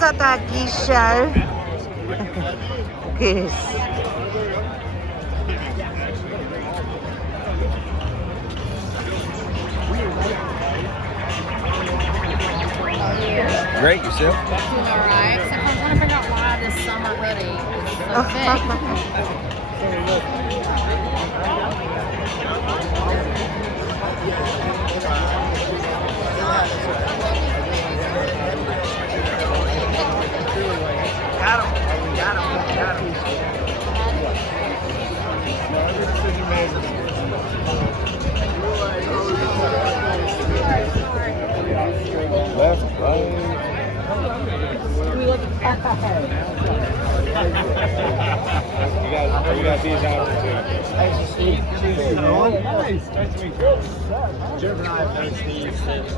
Goose at the Geese Show. Goose. Great, yourself? Doing all right. Except I'm trying to figure out why this summer hoodie is so thick. Got him. Left, right. You got these out too. Nice to see you. Nice to meet you. Jennifer and I have known Steve since